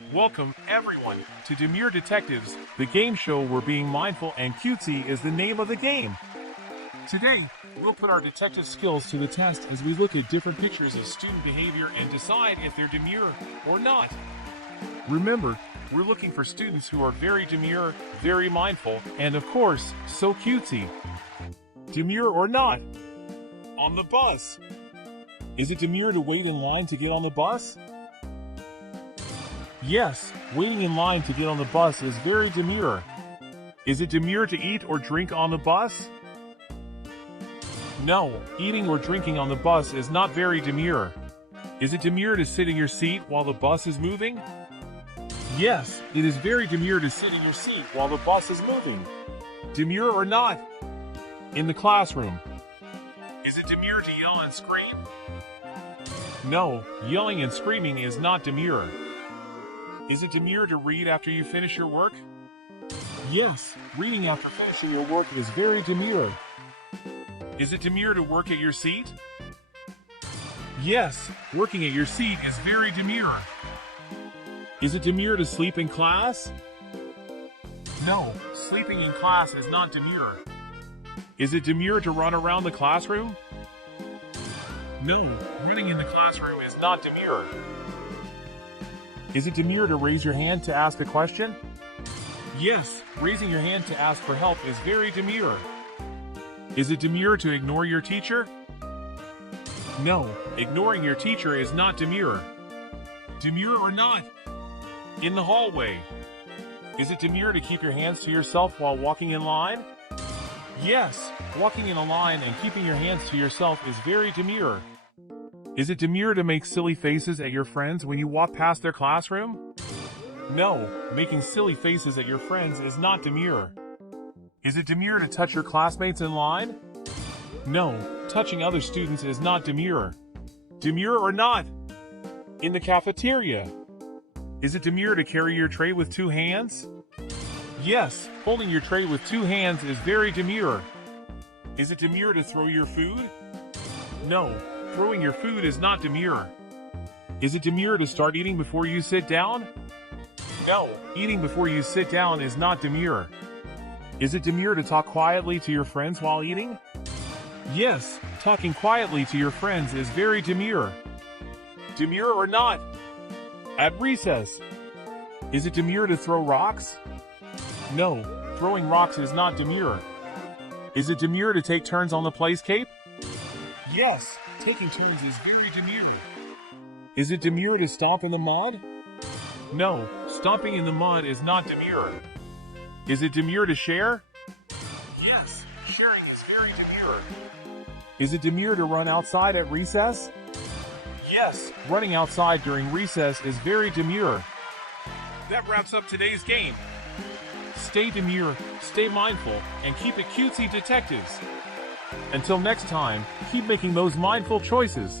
Welcome, everyone, to Demure Detectives, the game show where being mindful and cutesy is the name of the game. Today, we'll put our detective skills to the test as we look at different pictures of student behavior and decide if they're demure or not. Remember, we're looking for students who are very demure, very mindful, and of course, so cutesy. Demure or not? On the bus. Is it demure to wait in line to get on the bus? Yes, waiting in line to get on the bus is very demure. Is it demure to eat or drink on the bus? No, eating or drinking on the bus is not very demure. Is it demure to sit in your seat while the bus is moving? Yes, it is very demure to sit in your seat while the bus is moving. Demure or not? In the classroom. Is it demure to yell and scream? No, yelling and screaming is not demure. Is it demure to read after you finish your work? Yes, reading after finishing your work is very demure. Is it demure to work at your seat? Yes, working at your seat is very demure. Is it demure to sleep in class? No, sleeping in class is not demure. Is it demure to run around the classroom? No, running in the classroom is not demure. Is it demure to raise your hand to ask a question? Yes, raising your hand to ask for help is very demure. Is it demure to ignore your teacher? No, ignoring your teacher is not demure. Demure or not? In the hallway. Is it demure to keep your hands to yourself while walking in line? Yes, walking in a line and keeping your hands to yourself is very demure. Is it demure to make silly faces at your friends when you walk past their classroom? No, making silly faces at your friends is not demure. Is it demure to touch your classmates in line? No, touching other students is not demure. Demure or not? In the cafeteria. Is it demure to carry your tray with two hands? Yes, holding your tray with two hands is very demure. Is it demure to throw your food? No, throwing your food is not demure. Is it demure to start eating before you sit down? No, eating before you sit down is not demure. Is it demure to talk quietly to your friends while eating? Yes, talking quietly to your friends is very demure. Demure or not? At recess. Is it demure to throw rocks? No, throwing rocks is not demure. Is it demure to take turns on the playscape? Yes, taking turns is very demure. Is it demure to stomp in the mud? No, stomping in the mud is not demure. Is it demure to share? Yes, sharing is very demure. Is it demure to run outside at recess? Yes, running outside during recess is very demure. That wraps up today's game. Stay demure, stay mindful, and keep it cutesy, detectives. Until next time, keep making those mindful choices.